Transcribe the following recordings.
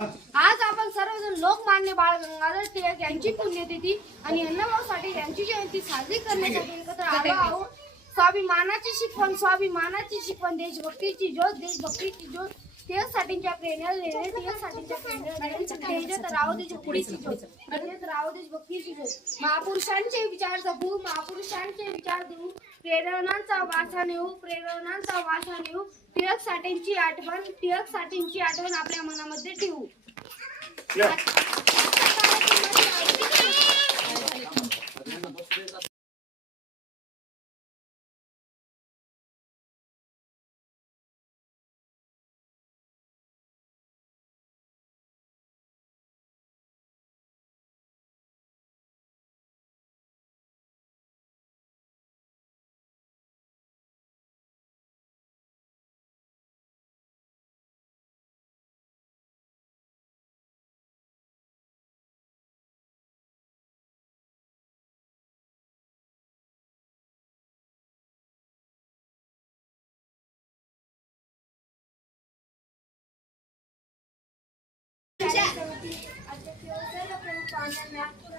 आज आपण सर्वजण लोकमान्य बाळ गंगाधर टिळक यांची पुण्यतिथी आणि अण्णाभाऊ साठे यांची जयंती साजरी करण्यासाठी एकत्र आलो आहोत. स्वाभिमानाची शिकवण देशभक्तीची ज्योत टिळक साठेंच्या प्रेरणेने राव देशभक्तीची ज्योत महापुरुषांचे विचार जपू, महापुरुषांचे विचार देऊ, प्रेरणांचा वासा नेऊ टिळक साठेंची आठवण आपल्या मनामध्ये ठेवू.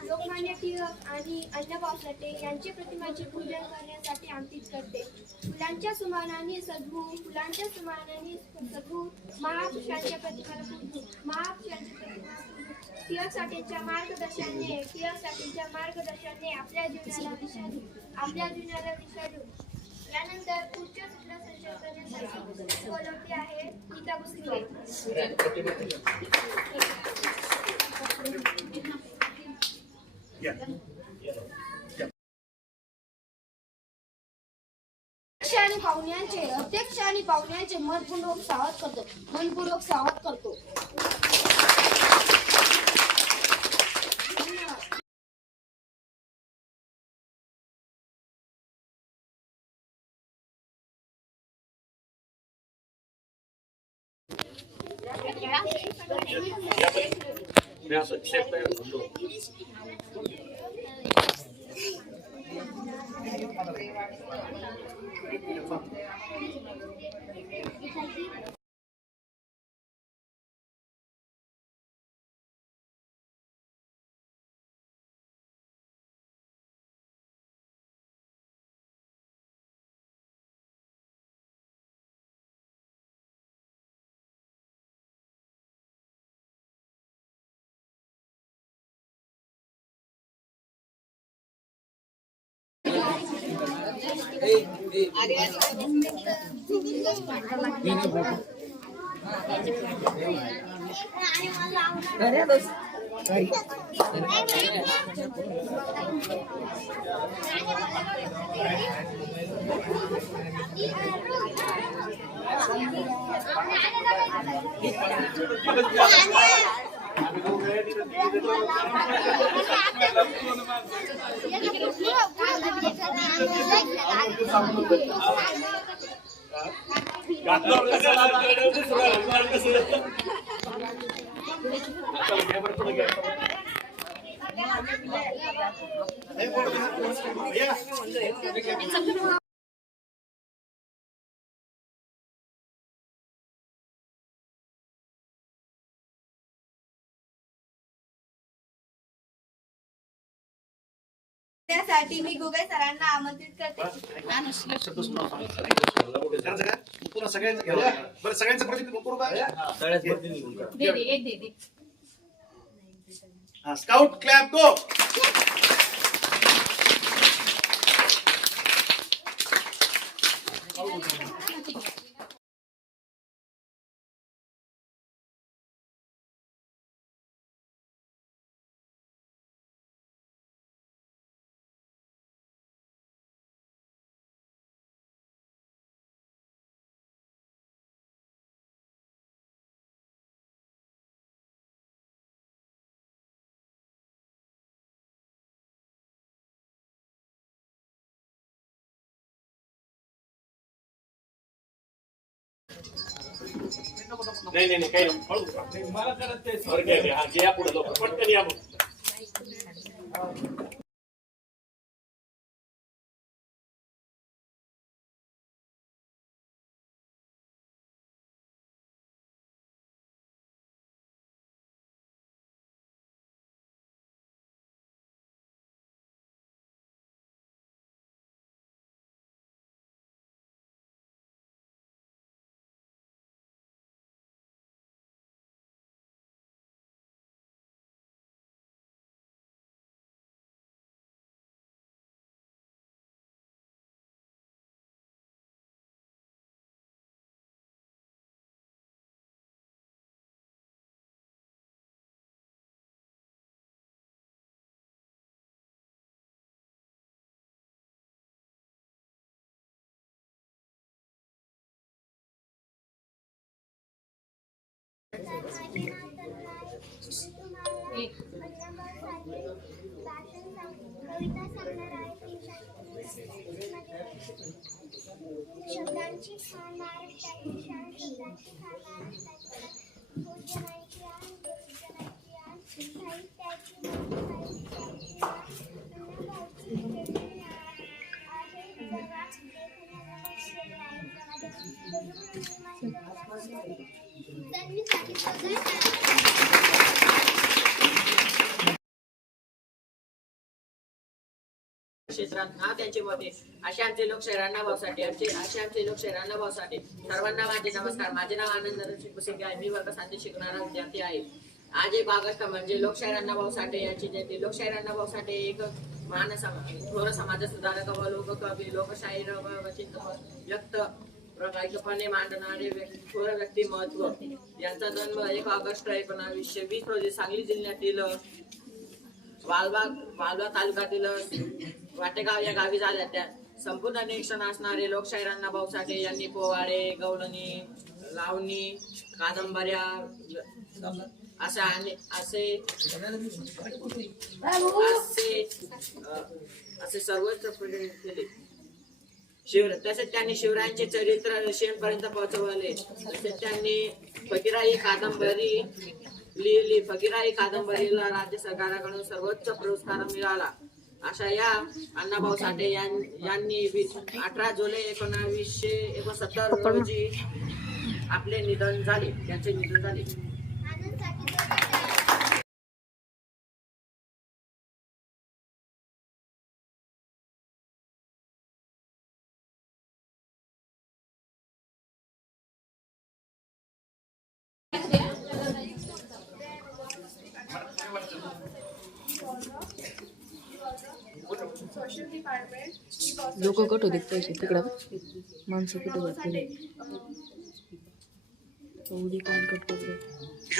लोकमान्य टिळक आणि अण्णाभाऊ साठे यांची प्रतिमांचे पूजन करण्यासाठी आमंत्रित करते. फुलांच्या सुमानाने सजवू, महापुरुषांच्या प्रतिमाला पूजू, टिळक साठेंच्या मार्गदर्शनाने आपल्या जीवनाला दिशा देऊ. यानंतर पुढच्या सूचना संचय करण्यासाठी बोलवते आहे नीता भुसले. अध्यक्ष आणि पाहुण्यांचे मनपूर्वक स्वागत करतो. त्यासाठी मी गुगे सरांना आमंत्रित करते. स्काउट क्लॅप गो. नाही काही मला करत या पुढे लोक पटकन या शब्दांची खाण महाराष्ट्राची शान शब्दांची खाण महाराष्ट्राची भोजनाची आण भोजनाची आण साहित्याची साहित्याची अन्नभाऊची केलेली आहे जगा क्षेत्रात नाव त्यांचे मोठे असे आमचे लोकशाहीर अण्णाभाऊसाठे असे आमचे लोकशाहीर अण्णाभाऊसाठे सर्वांना माझे नमस्कार. माझे नाव आनंद रणजित आहे. मी वर्ग 7 शिकणारा विद्यार्थी आहे. आज 1 ऑगस्ट म्हणजे लोकशाहीर अण्णाभाऊसाठे यांची जयंती. लोकशाहीर अण्णाभाऊसाठे एक महान थोर समाज सुधारक व लोककवी लोकशाहीर व व्यक्त प्रकाशपणे मांडणारे थोर व्यक्तिमत्व. यांचा जन्म 1 ऑगस्ट 1920 रोजी सांगली जिल्ह्यातील वालवा तालुक्यातील वाटेगाव या गावी झाल्या. त्या संपूर्ण निरीक्षण असणारे लोकशाहीर अण्णाभाऊसाठे यांनी पोवाडे गवळणी लावणी कादंबऱ्या असे सर्वच केले. तसेच त्यांनी शिवरायांचे चरित्र शेणपर्यंत पोहोचवले. तसेच त्यांनी फकीराई कादंबरी लिहिली. फकीराई कादंबरीला राज्य सरकारकडून सर्वोच्च पुरस्कार मिळाला. अशा या अण्णाभाऊसाठे यांनी 18 जुलै 1969 रोजी आपले निधन झाले. त्यांचे निधन झाले. लोक कट होते पैसे तिकडं माणसं कुठं जाते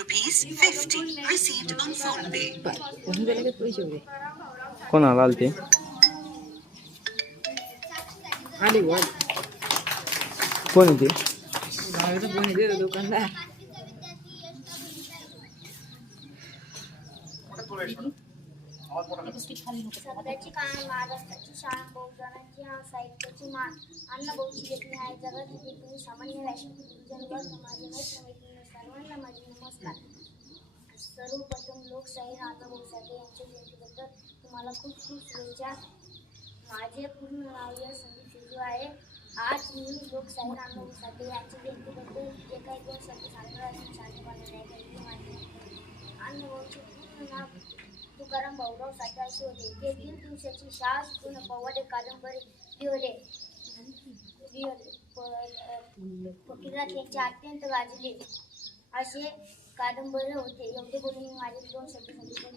₹50 received on phone pay. पैसे होते कोणाला आलते आले कोण होते फोन येते दुकानदार सध्याची काळ महाराष्ट्राची शाळा बहुजनांची साहित्याची मान अण्णाभाऊची लेखणी आहे. जगात तुम्ही सामान्य राष्ट्रजनवर समाजाने सर्वांना माझे नमस्कार. सर्वप्रथम लोकशाहीर अण्णाभाऊसाठे यांच्या जयंतीबद्दल तुम्हाला खूप खूप शुभेच्छा. माझे पूर्ण नाव या संदीप शेजू आहे. आज मी लोकशाहीर अण्णाभाऊसाठे यांच्या जयंतीबद्दल जे काही 2 शब्द सांगणार आहे शांतपणे माझे अण्णाभाऊचे पूर्ण नाव तुकाराम भाऊराव साठे असे होते. ते 3 दिवसाची शाळा शिकून पोवाडे कादंबरी लिहिले. फकीरात यांचे अत्यंत गाजले असे कादंबरी होते. एवढे बोलून मी माझे 2 शब्द सांगितले.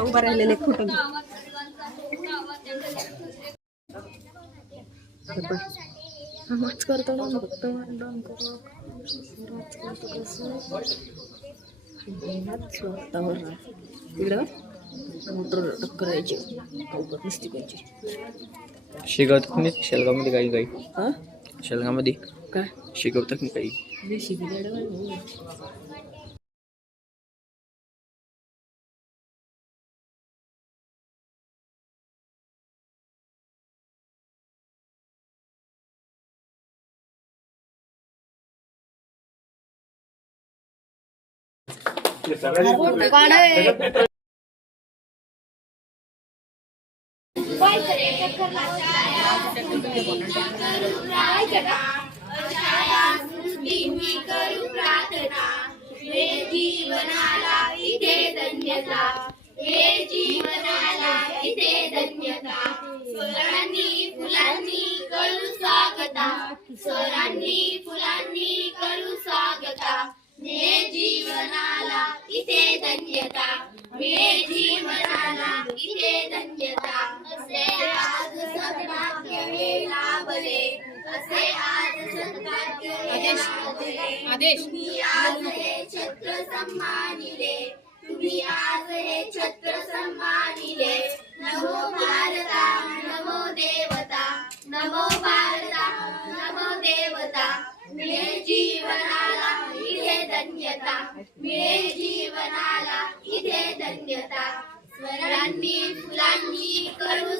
उभा राहिलेले फोटो करतो ना फक्त स्वतःवर इकडं मोटर टक्करायची अवघड नसती पाहिजे. शिकवतात नाही शेलगावमध्ये काही हा शेलगावमध्ये काय शिकवतात नाही काही शिकले जीवनाला इथे धन्यता हे जीवनाला इथे धन्यता. स्वरांनी फुलांनी करू स्वागता स्वरांनी फुलांनी करू स्वागता. हे जीवनाला इथे धन्यता हे जीवनाला इथे धन्यता. असे आज सद्भाग्य हे लाभले असे आज सद्भाग्य हे लाभले. तुम्ही आज हे छत्र सन्मानिले तुम्ही आज हे छत्र सन्मानिले. नमो भारता नमो देवता नमो भारता नमो देवता मिळे जीवनाला इथे धन्यता मिळे जीवनाला इथे धन्यता स्वरांनी फुलांनी करू